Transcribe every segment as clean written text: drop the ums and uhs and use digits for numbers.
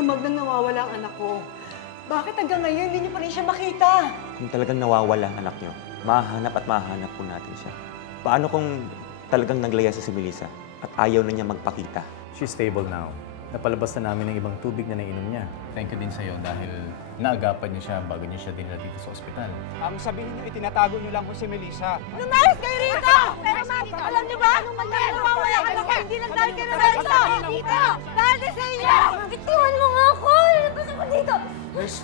damag na nawawala ang anak ko. Bakit hanggang ngayon hindi niyo pa rin siya makita? Kung talagang nawawala ang anak niyo, mahanap at mahanap po natin siya. Paano kung talagang naglaya si Melissa at ayaw na niya magpakita? She's stable now. Napalabas na namin ng ibang tubig na nainom niya. Thank you din sa'yo dahil naagapan niya siya bago niya siya dinala dito sa ospital. Ang sabihin niyo, itinatago niyo lang po si Melissa. Lumayas kayo rito! Pero ma'am, alam niyo ba? Anong mangyari nawawala ang anak ko? Hindi lang dahil kayo narito! Dito! Dahil din sa inyo! Bitiwan mo nga ako! Labas ako dito! Miss!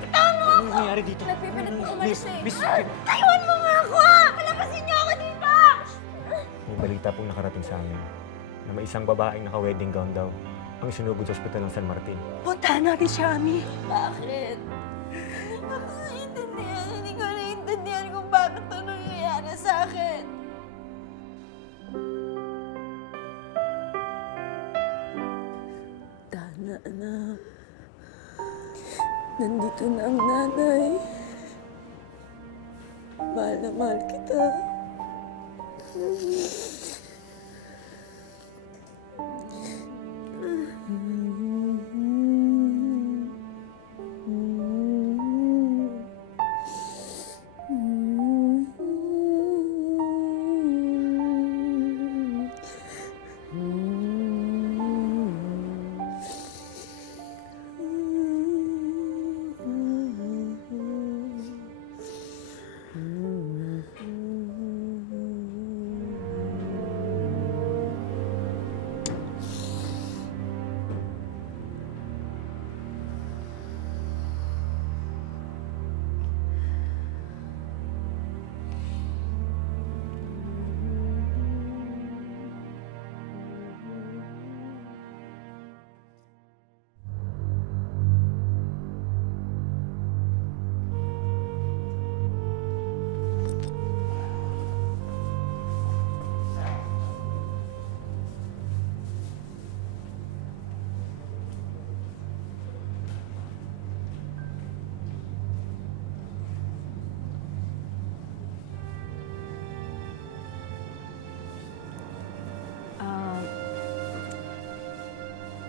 Bitawan mo ako! Ano nangyayari dito? Nagpipilit ko umalis eh. Miss! Taiwan mo nga ako! Palabasin niyo ako dito! May balita pong nakarating sa amin na may isang babaeng naka-wedding gown daw ang sinugod sa ospital ng San Martin. Puntahan natin siya, Ami. Bakit? Hindi ko naiintindihan. Hindi ko naiintindihan kung bakit ito nangyayari sa akin. Dana, anak. Nandito na ang nanay. Mahal na mahal kita.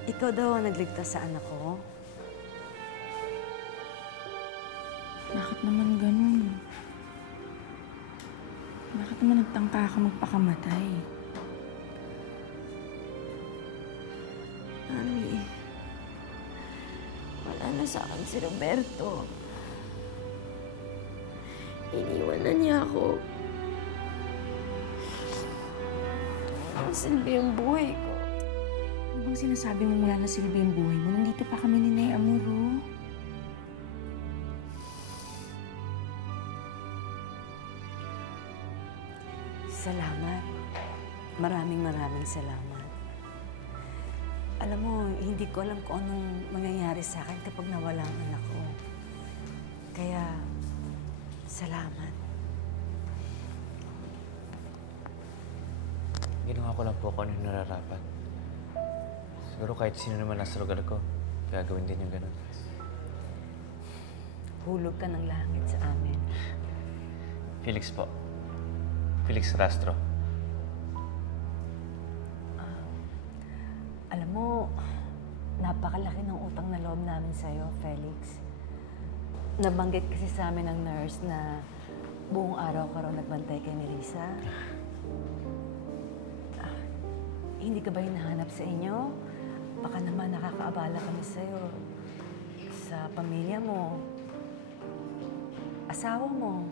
Ikaw daw ang nagligtas sa anak ko? Bakit naman ganun? Bakit naman nagtangka ka magpakamatay? Mami, wala na sa akin si Roberto. Iniwan na niya ako. Ang silbi ang buhay ko. Ano bang sinasabi mo mula na silbi yung buhay mo? Nandito pa kami ni Nay Amuro. Salamat. Maraming salamat. Alam mo, hindi ko alam kung anong mangyayari sa akin kapag nawala ang anak ko. Kaya, salamat. Ginawa ko lang po kung ano yung nararapat. Siguro kahit sino naman nasa lugar ko, gagawin din yung ganun. Hulog ka ng langit sa amin. Felix po. Felix Rastro. Alam mo, napakalaki ng utang na loob namin sa'yo, Felix. Nabanggit kasi sa amin ng nurse na buong araw ka raw nagbantay kay Melissa. Hindi ka ba hinahanap sa inyo? Baka naman nakakaabala kami sa'yo. Sa pamilya mo. Asawa mo.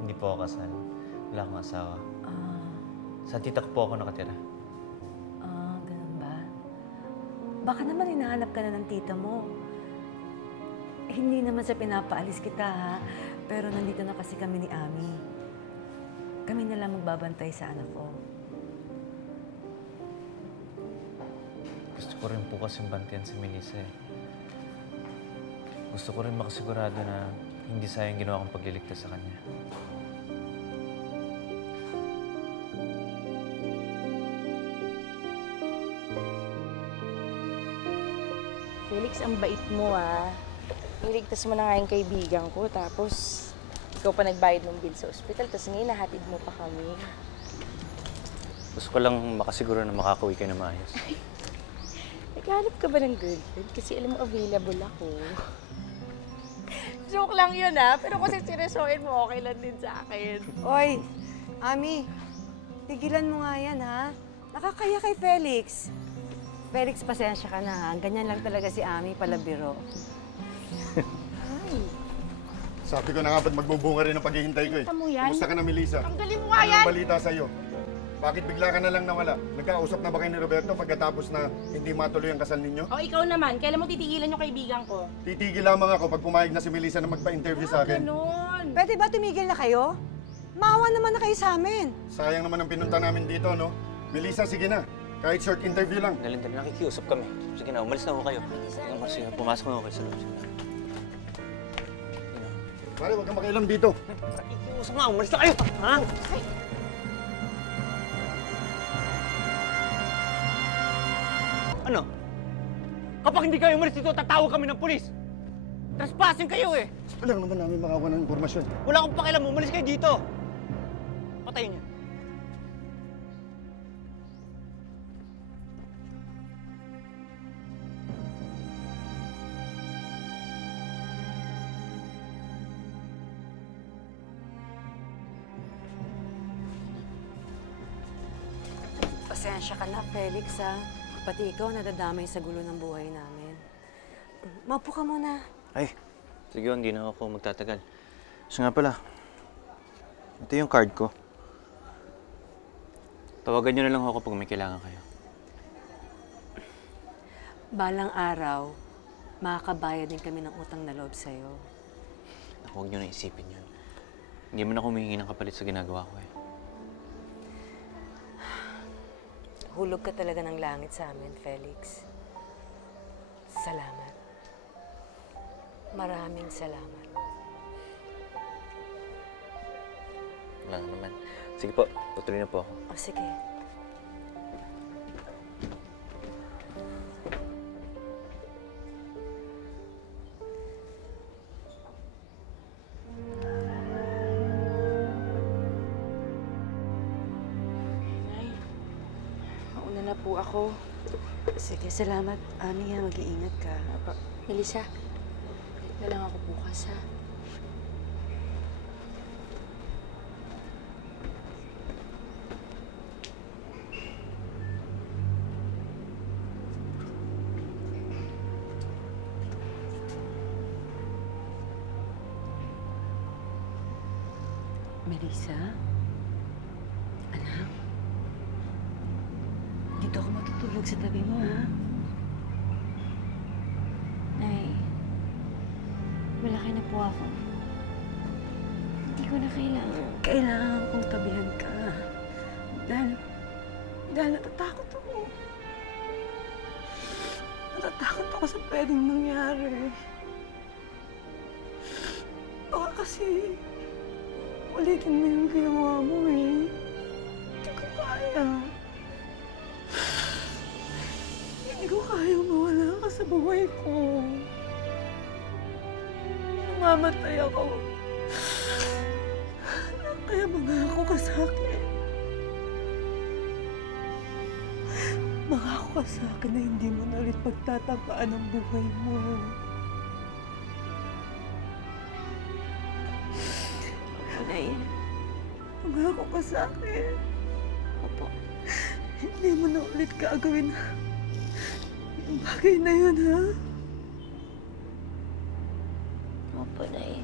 Hindi po ako kasal. Wala akong asawa. Sa tita ko po ako nakatira. Ganun ba? Baka naman hinahanap ka na ng tita mo. Hindi naman sa pinapaalis kita, ha? Pero nandito na kasi kami ni Ami. Kami na lang magbabantay sa anak ko. Gusto ko rin po kasing bantayan si Melissa eh. Gusto ko rin makasigurado na hindi sayang ginawa kong pagliligtas sa kanya. Felix, ang bait mo ah. Niligtas mo na nga yung kaibigan ko, tapos ikaw pa nagbayad ng bill sa ospital, tapos ngayon nahatid mo pa kami. Gusto ko lang makasiguro na makakauwi kayo na maayos. Naghanap ka ba ng girlfriend? Kasi alam mo, available ako. Joke lang yun ha, pero kung seryosohin mo, okay lang din sa akin. Oy, Ami, tigilan mo nga yan, ha? Nakakaya kay Felix. Felix, pasensya ka na, ha? Ganyan lang talaga si Ami, palabiro. Sabi ko na nga ba't magbubunga rin ang paghihintay ko eh. Tama mo yan. Kumusta ka na, Melissa? Ang galing mo nga yan! Anong balita sa'yo? Bakit bigla ka na lang nawala? Nagkausap na ba kayo ni Roberto pagkatapos na hindi matuloy ang kasal ninyo? O ikaw naman, kailan mo titigilan yung kaibigan ko? Titigil lamang ako pag pumayag na si Melissa na magpa-interview sa akin. Ganun! Pwede ba tumigil na kayo? Maawa naman na kayo sa amin. Sayang naman ang pinunta namin dito, no? Melissa, sige na. Kahit short interview lang. Dali, nakikiusap kami. Sige na, umalis na ako kayo. Sige, pumasok na ako kayo sa loob. Pare, huwag kang makialam dito. Nakikiusap nga, umalis na kayo! Ha? Ano? Kapag hindi kayo umalis dito, tatawag kami ng pulis! Trespassing kayo eh! Wala naman namin makakuha ng impormasyon. Wala akong pakialam, umalis kayo dito! Patayin niyo. Pasensya ka na, Felix, ha? Pati ikaw nadadamay sa gulo ng buhay namin. Maupo ka muna. Ay, sige, hindi na ako magtatagal. So nga pala, ito yung card ko. Tawagan niyo na lang ako pag may kailangan kayo. Balang araw, makakabayad din kami ng utang na loob sa'yo. Huwag niyo na isipin yun. Hindi mo na ako humihingi ng kapalit sa ginagawa ko eh. Hulog ka talaga ng langit sa amin, Felix. Salamat. Maraming salamat. Wala naman. Sige po, tutuloy na po ako. O, sige. Na po ako. Sige, salamat. Ani, ha, mag-iingat ka. Melissa, balik na lang ako bukas, ha? Melissa? Anak? Dito ako matutulog sa tabi mo, ha? Nay, malaki na po ako. Hindi ko na kailangan. Kailangan kong tabihan ka. Dahil natatakot ako. Natatakot ako sa pwedeng nangyari. Baka kasi ulitin mo yung ginawa mo eh. Hindi ko kaya. Hindi ko kaya mawala ka sa buhay ko. Mamamatay ako. Kaya mangako ka sa akin. Mangako ka sa akin na hindi mo na ulit pagtatapaan ang buhay mo. Nay, Mangako ka sa akin. opo. Hindi mo na ulit gagawin yung bagay na yun, ha? Opo, Nay.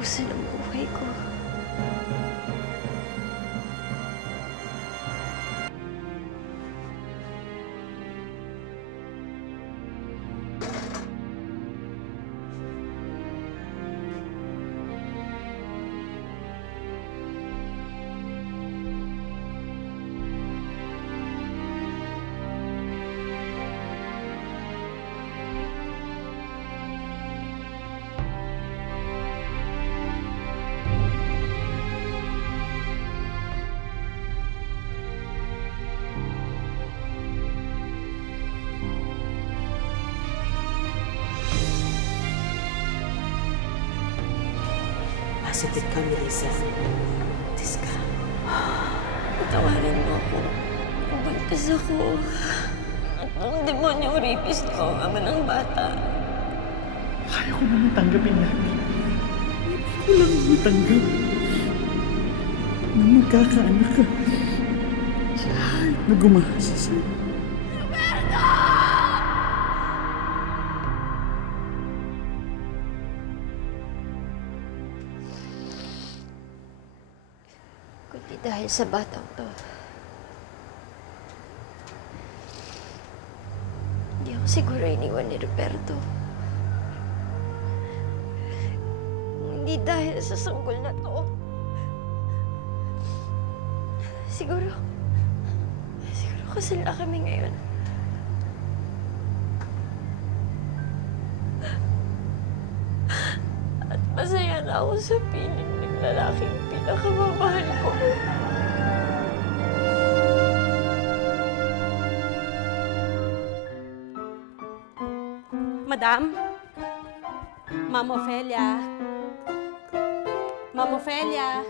katapusan ng buhay ko. Positive ka, Melissa. Tis ka. Patawarin mo ako. Buntis ako. At ang demonyong rapist ko ang ama ng bata. Kaya ko naman tanggapin natin. Hindi ko lang matanggap na magkakaanak ka. Na gumahasa sa'yo. Roberto! Kundi dahil sa batang to, hindi ako siguro iniwan ni Roberto. Kung hindi dahil sa sanggol na to, siguro kasal na kami ngayon. At masaya na ako sa piling ng lalaking pinakamamahal ko. Madam? Ma'am Ophelia? Ma'am Ophelia?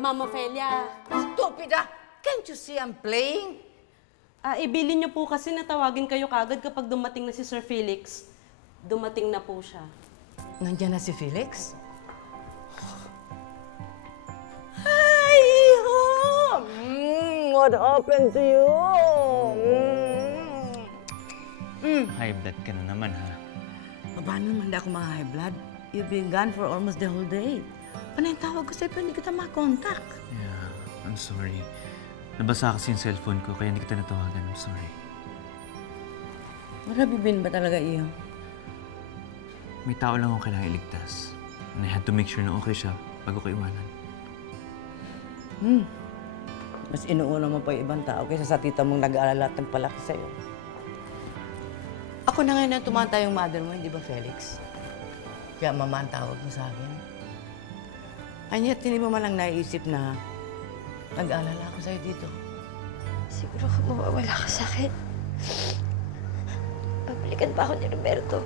Ma'am Ophelia? Stupida! Can't you see I'm playing? Ibilin niyo po kasi natawagin kayo kagad kapag dumating na si Sir Felix. Dumating na po siya. Nandiyan na si Felix? Hi, home! What happened to you? High blood ka na naman, ha? Paano naman hindi ako high blood? You've been gone for almost the whole day. Panay tawag ko sa'yo pero hindi kita makontak. Yeah, I'm sorry. Nabasa kasi yung cellphone ko, kaya hindi kita natawagan. I'm sorry. Wala bibin ba talaga iyo? May tao lang akong kailangan iligtas. And I had to make sure na okay siya bago ko iwanan. Mas inuuna mo pa yung ibang tao kaysa sa tita mong nag-aalala at nagpalaki sa'yo. Ako na ngayon ang tumata yung mother mo, hindi ba, Felix? Kaya mama ang tawag mo sa akin. And yet, hindi mo malang naiisip na nag-aalala ako sa'yo dito. Siguro kung mawawala ka sa akin, babalikan pa ako ni Roberto.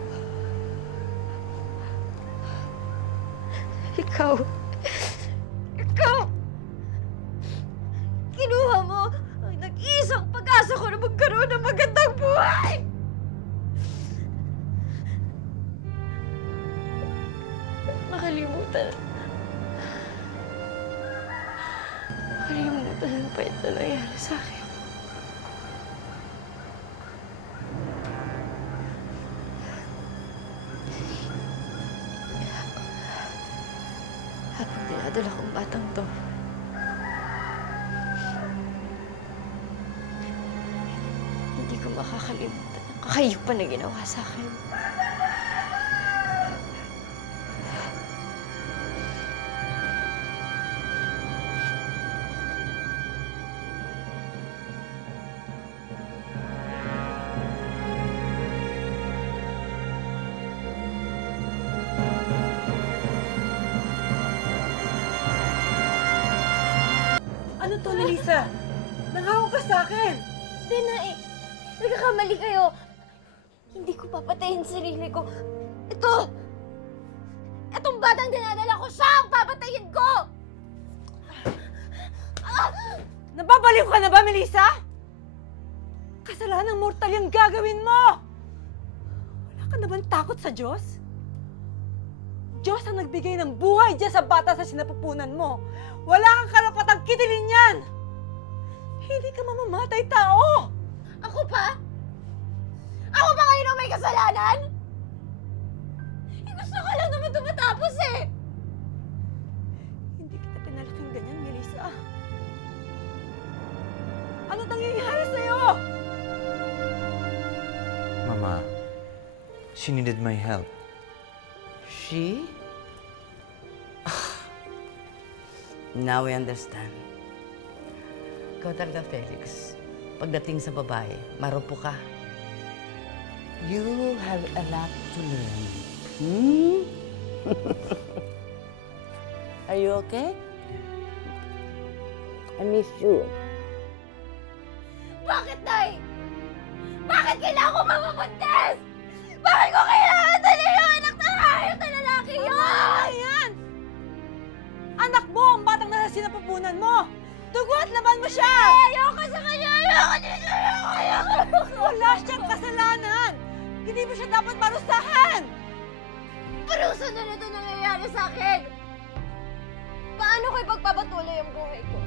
Ikaw, kinuha mo ang nag-iisang pag-asa ko na magkaroon ng magandang buhay! Nakalimutan ang pait na nangyari sa akin. Habang dinadala kong batang to, hindi ko makakalimutan ang kakayupan na ginawa sa akin. Ano to, Melissa? Nangako ka sa akin! Hindi na eh. Nagkakamali kayo. Hindi ko papatayin sarili ko. Ito! Itong batang dinadala ko, siya ang papatayin ko! Nababaliw ka na ba, Melissa? Kasalanang mortal yung gagawin mo! Wala ka naman takot sa Diyos? Diyos ang nagbigay ng buhay dyan sa bata sa sinapupunan mo. Wala kang karapatang kitilin yan! Hindi ka mamamatay tao! Ako pa? Ako pa ngayon ang may kasalanan? Eh, gusto ko lang naman ito matapos eh! Ano nangyayari sa'yo? Mama, she needed my help. She? Now I understand. Ikaw talaga, Felix. Pagdating sa babae, marupo ka. You have a lot to learn. Hmm? Are you okay? I miss you. Bakit, Nay? Bakit kailangan ko mamabuntis? Bakit ko kailangan dali yung anak na hayop na lalaki yun? Yan! Anak mo ang batang nasa sinapupunan mo! Dugo at laban mo siya! Ayoko sa kanya! Ayoko dito! Ayoko! Wala siyang kasalanan! Hindi mo siya dapat parusahan! Parusa na nito nangyayari sa akin! Paano ko ipagpapatuloy ang buhay ko?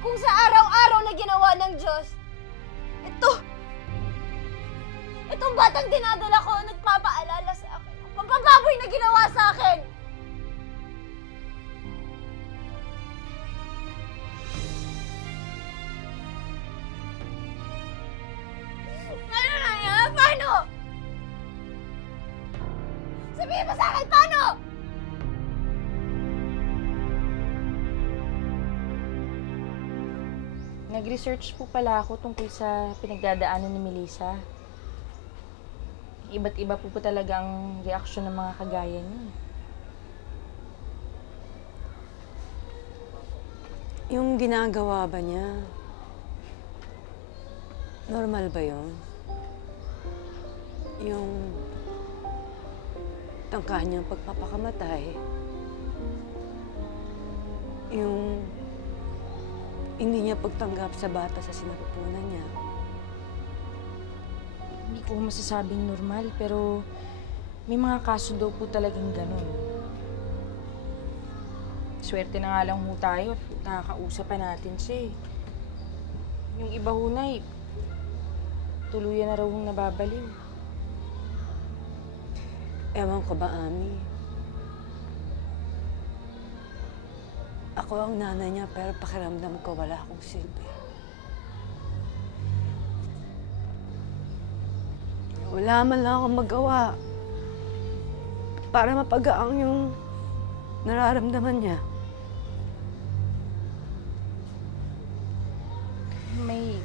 Kung sa araw-araw na ginawa ng Diyos, itong batang dinadala ko nagpapaalala sa akin ang pagbababoy na ginawa sa akin! Ano na yan? Paano? Sabihin mo sa akin, paano? Nag-research po pala ako tungkol sa pinagdadaanan ni Melissa. Iba't iba po talaga ang reaksyon ng mga kagaya niya. Yung ginagawa ba niya, normal ba yun? Yung tangkahan niyang pagpapakamatay, yung hindi niya pagtanggap sa bata sa sinapupunan niya. Hindi ko masasabing normal, pero may mga kaso daw po talagang ganun. Swerte na nga lang ho tayo at nakakausap pa natin siya eh. Yung iba ho na tuluyan na raw hong nababaliw. Ewan ko ba, Ami? Ako ang nanay niya, pero pakiramdam ko wala akong silbi. Wala man lang akong magawa para mapagaang yung nararamdaman niya. May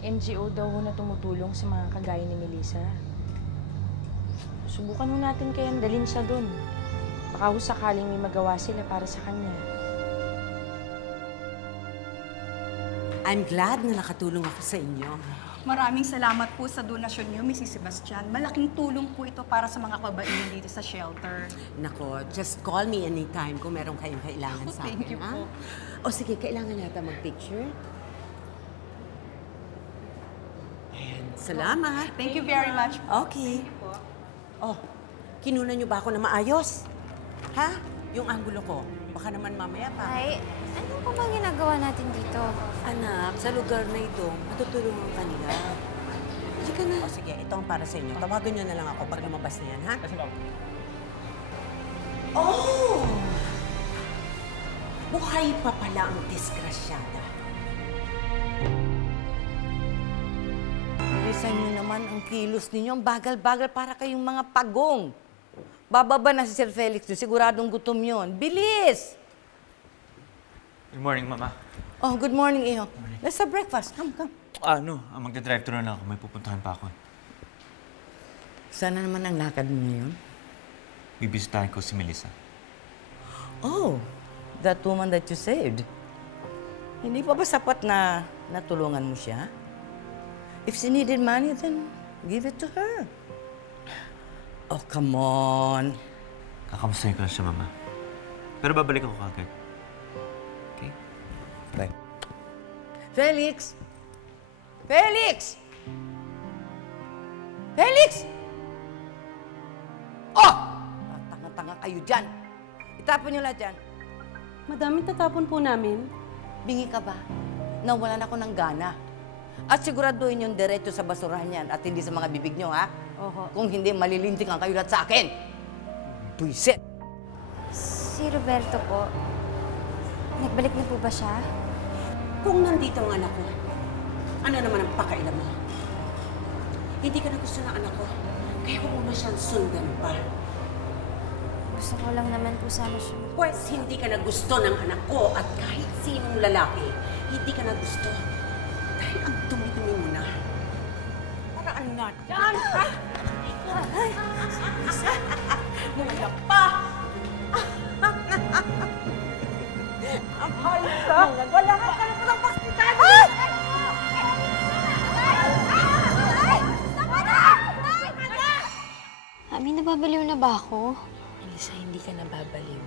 NGO daw ho na tumutulong sa mga kagaya ni Melissa. Subukan ho natin kayang dalhin siya doon. Baka ho sakaling may magawa sila para sa kanya. I'm glad na nakatulong ako sa inyo. Maraming salamat po sa donasyon niyo, Mrs. Sebastian. Malaking tulong po ito para sa mga kabainan dito sa shelter. Nako, just call me anytime kung meron kayong kailangan sa akin. Thank you po. O sige, kailangan natin mag-picture. Ayan, salamat. Thank you very much. Okay. Oh, kinunan niyo ba ako na maayos? Ha? Yung anggulo ko. Baka naman mamaya pa. Ay, ano pa bang ginagawa natin dito? Anak, sa lugar na ito, matutulungan ka nila. Sige ka na. O sige, ito ang para sa inyo. Tawagan niyo na lang ako pag lumabas na yan, ha? Oh! Buhay pa pala ang disgrasyada. Bilisan niyo naman ang kilos ninyo. Ang bagal-bagal para kayong mga pagong. Bababa na si Sir Felix. Siguradong gutom yon. Bilis! Good morning, Mama. Oh, good morning, Iho. Let's have breakfast. Come. Magdadrive-thru na lang ako. May pupuntahan pa ako. Sana naman ang lakad mo ngayon. Bibisitahin ko si Melissa. Oh, that woman that you saved. Hindi pa ba sapat na natulungan mo siya? If she needed money, then give it to her. Oh, come on. Kakamustahin ko lang siya, Mama. Pero babalik ako kagad. Okay? Bye. Felix! Felix! Felix! Oh! Tanga-tanga kayo dyan. Itapon niyo lahat dyan. Madami tatapon po namin. Bingi ka ba? Nawalan ako ng gana. At siguraduhin yung diretso sa basurahan yan at hindi sa mga bibig niyo, ha? Oho. Kung hindi, malilintikan kayo lahat sa akin. Buisit! Si Roberto po, nagbalik na po ba siya? Kung nandito ang anak ko, ano naman ang pakailan mo? Hindi ka na gusto ng anak ko, kaya huwag mo na siyang sundan pa. Gusto ko lang naman po sana siya. Pwes hindi ka na gusto ng anak ko at kahit sinong lalaki, hindi ka na gusto. Dahil ang dumi-dumi mo na. Para anak. Yan! Mula pa! Ang halos ka! Wala kang karapatang paspitan! Ami, nababaliw na ba ako? Melissa, hindi ka nababaliw.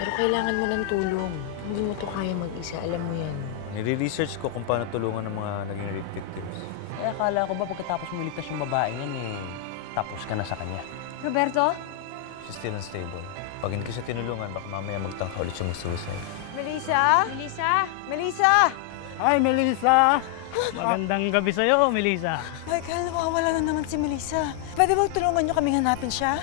Pero kailangan mo ng tulong. Hindi mo to kaya mag-isa, alam mo yan. Nire-research ko kung paano tulungan ng mga naging rape victims. Eh, akala ko ba pagkatapos mo iligtas yung babae yan, tapos ka na sa kanya. Roberto? She's still unstable. Pag hindi ko siya tinulungan, baka mamaya magtangka ulit siya mag-suicide. Melissa? Melissa? Melissa! Hi, Melissa! Magandang gabi sa'yo, Melissa. Michael, nawawala na naman si Melissa. Pwede bang tulungan niyo kaming hanapin siya?